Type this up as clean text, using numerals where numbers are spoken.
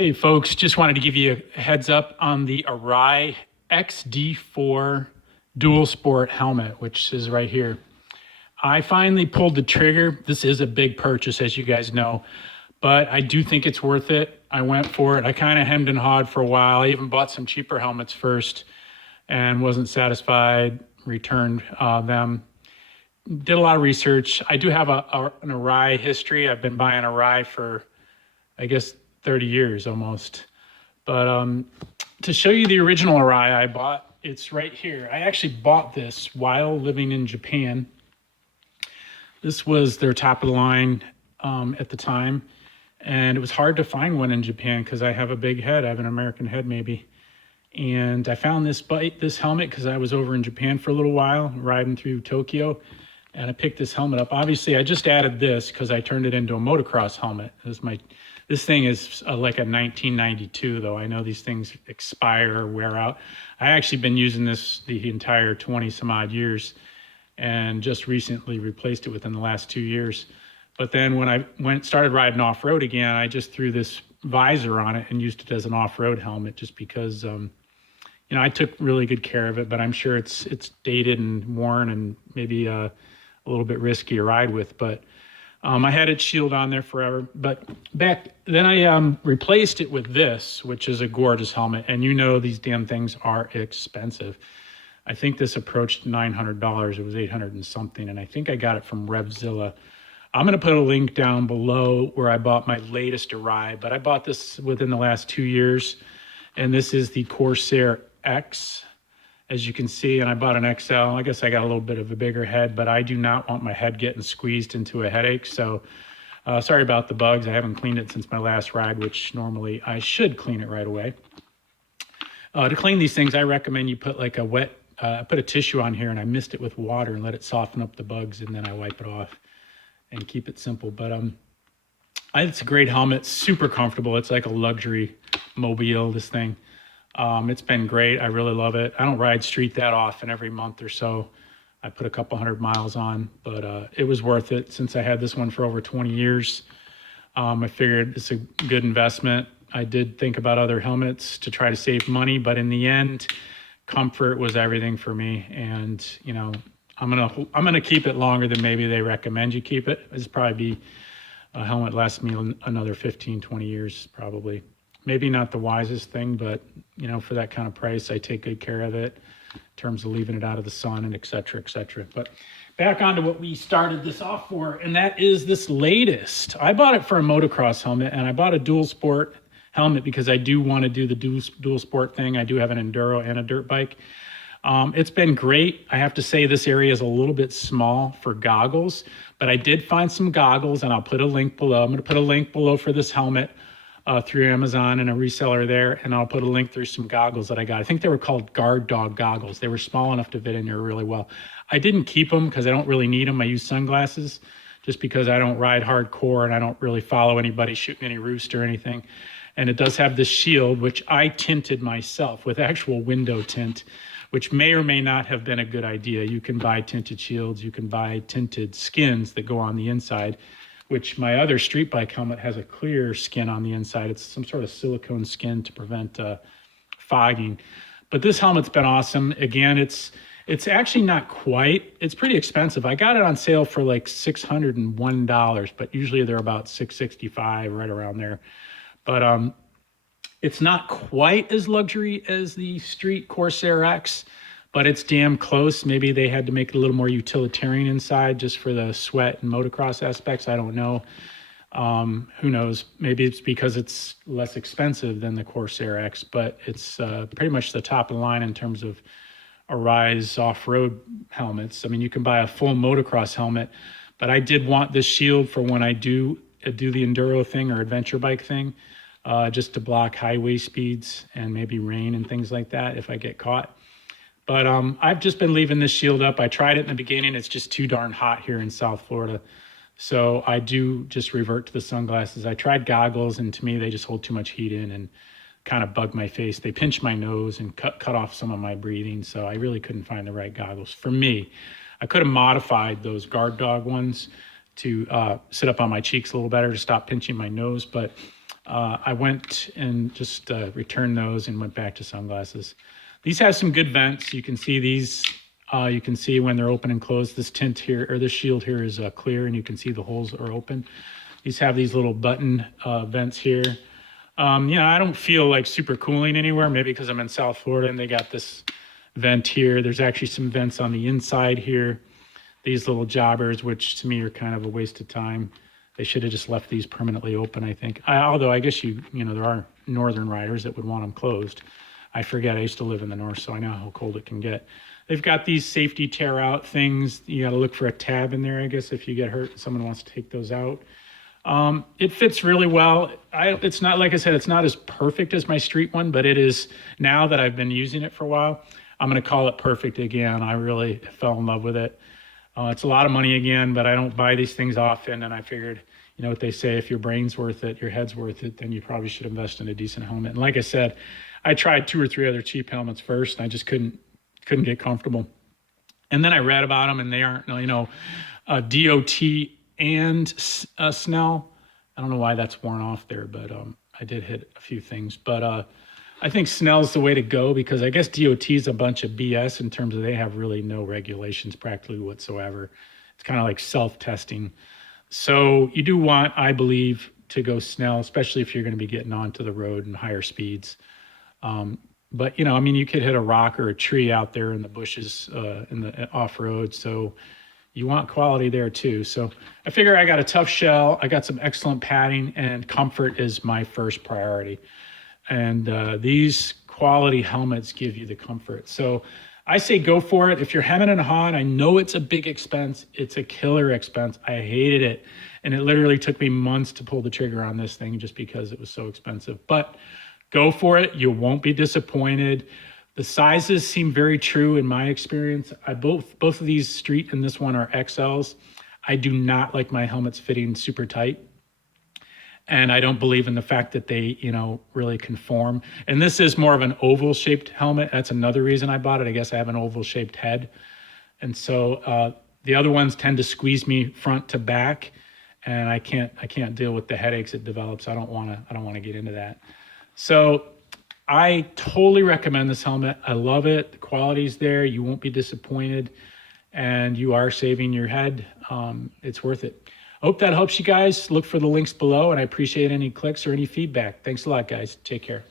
Hey folks, just wanted to give you a heads up on the Arai XD4 Dual Sport helmet, which is right here. I finally pulled the trigger. This is a big purchase, as you guys know, but I do think it's worth it. I went for it. I kind of hemmed and hawed for a while. I even bought some cheaper helmets first and wasn't satisfied, returned them. Did a lot of research. I do have an Arai history. I've been buying Arai for, I guess, 30 years almost. But to show you the original Arai I bought, it's right here. I actually bought this while living in Japan. This was their top of the line at the time. And it was hard to find one in Japan because I have a big head. I have an American head maybe. And I found this helmet because I was over in Japan for a little while, riding through Tokyo. And I picked this helmet up. Obviously, I just added this because I turned it into a motocross helmet. This thing is like a 1992, though. I know these things expire or wear out. I actually been using this the entire 20 some odd years and just recently replaced it within the last 2 years. But then when I started riding off-road again, I just threw this visor on it and used it as an off-road helmet just because, I took really good care of it, but I'm sure it's dated and worn and maybe a little bit risky to ride with. But I had it shield on there forever, but then I replaced it with this, which is a gorgeous helmet. And these damn things are expensive. I think this approached $900. It was 800 and something. And I think I got it from Revzilla. I'm going to put a link down below where I bought my latest Arai, but I bought this within the last 2 years. And this is the Corsair X, as you can see, and I bought an XL. I guess I got a little bit of a bigger head, but I do not want my head getting squeezed into a headache. So sorry about the bugs. I haven't cleaned it since my last ride, which normally I should clean it right away. To clean these things, I recommend you put like I put a tissue on here and I mist it with water and let it soften up the bugs, and then I wipe it off and keep it simple. But it's a great helmet, super comfortable. It's like a luxury mobile, this thing. It's been great. I really love it. I don't ride street that often. Every month or so I put a couple 100 miles on, but it was worth it since I had this one for over 20 years. I figured it's a good investment. I did think about other helmets to try to save money, but in the end, comfort was everything for me. And I'm gonna keep it longer than maybe they recommend you keep it. It's probably be a helmet lasts me another 15, 20 years probably. Maybe not the wisest thing, but for that kind of price, I take good care of it in terms of leaving it out of the sun and et cetera, et cetera. But back onto what we started this off for, and that is this latest. I bought it for a motocross helmet, and I bought a dual sport helmet because I do want to do the dual sport thing. I do have an enduro and a dirt bike. It's been great. I have to say this area is a little bit small for goggles, but I did find some goggles, and I'll put a link below. I'm going to put a link below for this helmet through Amazon and a reseller there, and I'll put a link through some goggles that I got. I think they were called guard dog goggles. They were small enough to fit in there really well. I didn't keep them because I don't really need them. I use sunglasses just because I don't ride hardcore and I don't really follow anybody shooting any roost or anything. And it does have this shield, which I tinted myself with actual window tint, which may or may not have been a good idea. You can buy tinted shields. You can buy tinted skins that go on the inside, which my other street bike helmet has a clear skin on the inside. It's some sort of silicone skin to prevent fogging. But this helmet's been awesome. Again, it's actually not quite. It's pretty expensive. I got it on sale for like $601, but usually they're about $665, right around there. But it's not quite as luxury as the Street Corsair X, but it's damn close. Maybe they had to make it a little more utilitarian inside just for the sweat and motocross aspects. I don't know. Who knows? Maybe it's because it's less expensive than the Corsair X, but it's pretty much the top of the line in terms of Arai's off-road helmets. I mean, you can buy a full motocross helmet, but I did want this shield for when I do the enduro thing or adventure bike thing, just to block highway speeds and maybe rain and things like that if I get caught. But I've just been leaving this shield up. I tried it in the beginning. It's just too darn hot here in South Florida. So I do just revert to the sunglasses. I tried goggles, and to me, they just hold too much heat in and kind of bug my face. They pinch my nose and cut off some of my breathing. So I really couldn't find the right goggles for me. I could have modified those guard dog ones to sit up on my cheeks a little better to stop pinching my nose. But I went and just returned those and went back to sunglasses. These have some good vents. You can see these. You can see when they're open and closed. This tint here, or this shield here, is clear, and you can see the holes are open. These have these little button vents here. I don't feel like super cooling anywhere, maybe because I'm in South Florida and they got this vent here. There's actually some vents on the inside here. These little jobbers, which to me are kind of a waste of time. They should have just left these permanently open, I think. Although I guess there are northern riders that would want them closed. I forget, I used to live in the north, so I know how cold it can get. They've got these safety tear out things. You got to look for a tab in there, I guess, if you get hurt and someone wants to take those out. It fits really well. It's not, like I said, it's not as perfect as my street one, but it is, now that I've been using it for a while, I'm going to call it perfect again. I really fell in love with it. It's a lot of money again, but I don't buy these things often. And I figured, what they say, if your brain's worth it, your head's worth it, then you probably should invest in a decent helmet. And like I said, I tried 2 or 3 other cheap helmets first, and I just couldn't get comfortable. And then I read about them, and they aren't, DOT and Snell. I don't know why that's worn off there, but I did hit a few things. But I think Snell's the way to go, because I guess DOT is a bunch of BS in terms of they have really no regulations practically whatsoever. It's kind of like self-testing. So you do want, I believe, to go Snell, especially if you're going to be getting onto the road and higher speeds. But, you could hit a rock or a tree out there in the bushes in the off-road. So you want quality there too. So I figure I got a tough shell. I got some excellent padding, and comfort is my first priority. And these quality helmets give you the comfort. So I say go for it. If you're hemming and hawing, I know it's a big expense. It's a killer expense. I hated it. And it literally took me months to pull the trigger on this thing just because it was so expensive. But go for it. You won't be disappointed. The sizes seem very true in my experience. Both of these street and this one are XLs. I do not like my helmets fitting super tight. And I don't believe in the fact that they, really conform. And this is more of an oval shaped helmet. That's another reason I bought it. I guess I have an oval shaped head. And so the other ones tend to squeeze me front to back, and I can't deal with the headaches it develops. I don't want to get into that. So I totally recommend this helmet. I love it. The quality's there. You won't be disappointed, and you are saving your head. It's worth it. Hope that helps you guys. Look for the links below, and I appreciate any clicks or any feedback. Thanks a lot, guys. Take care.